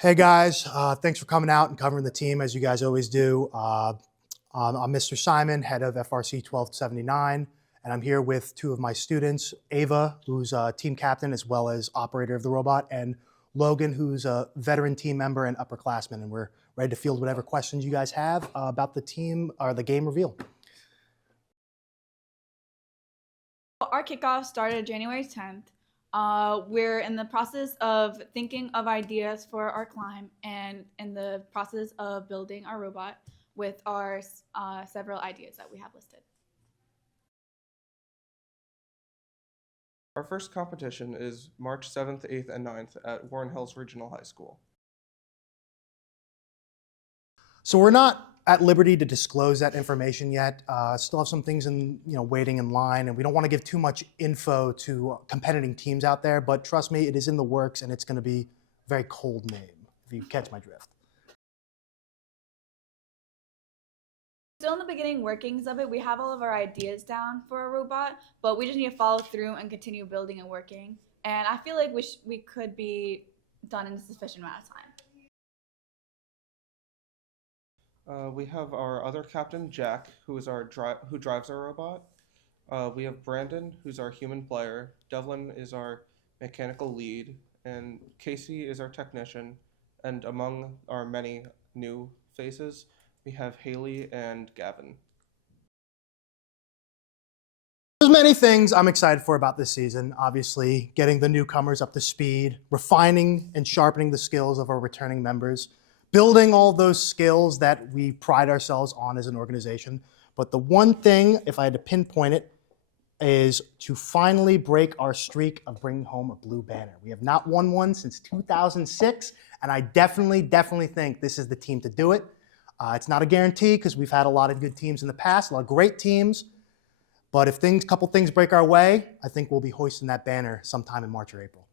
Hey guys, thanks for coming out and covering the team as you guys always do. I'm Mr. Simon, head of FRC 1279, and I'm here with two of my students, Ava, who's a team captain as well as operator of the robot, and Logan, who's a veteran team member and upperclassman, and we're ready to field whatever questions you guys have about the team or the game reveal. Our kickoff started January 10th. We're in the process of thinking of ideas for our climb and in the process of building our robot with our several ideas that we have listed. Our first competition is March 7th, 8th, and 9th at Warren Hills Regional High School. So we're not at liberty to disclose that information yet. Still have some things waiting in line, and we don't want to give too much info to competing teams out there, but trust me, it is in the works and it's going to be a very cold name, if you catch my drift. Still in the beginning workings of it. We have all of our ideas down for a robot, but we just need to follow through and continue building and working. And I feel like we could be done in a sufficient amount of time. We have our other captain, Jack, who drives our robot. We have Brandon, who's our human player. Devlin is our mechanical lead, and Casey is our technician. And among our many new faces, we have Haley and Gavin. There's many things I'm excited for about this season. Obviously, getting the newcomers up to speed, refining and sharpening the skills of our returning members, building all those skills that we pride ourselves on as an organization. But the one thing, if I had to pinpoint it, is to finally break our streak of bringing home a blue banner. We have not won one since 2006, and I definitely think this is the team to do it. It's not a guarantee because we've had a lot of good teams in the past, a lot of great teams. But if a couple things break our way, I think we'll be hoisting that banner sometime in March or April.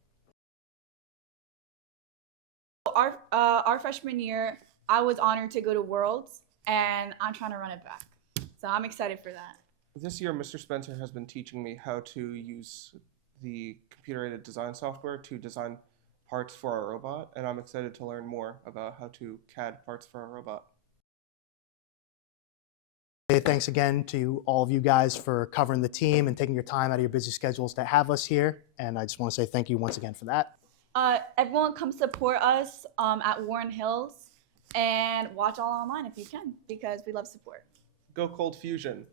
Our freshman year, I was honored to go to Worlds, and I'm trying to run it back. So I'm excited for that. This year, Mr. Spencer has been teaching me how to use the computer-aided design software to design parts for our robot, and I'm excited to learn more about how to CAD parts for our robot. Hey, thanks again to all of you guys for covering the team and taking your time out of your busy schedules to have us here. And I just want to say thank you once again for that. Everyone come support us at Warren Hills and watch all online if you can, because we love support. Go Cold Fusion!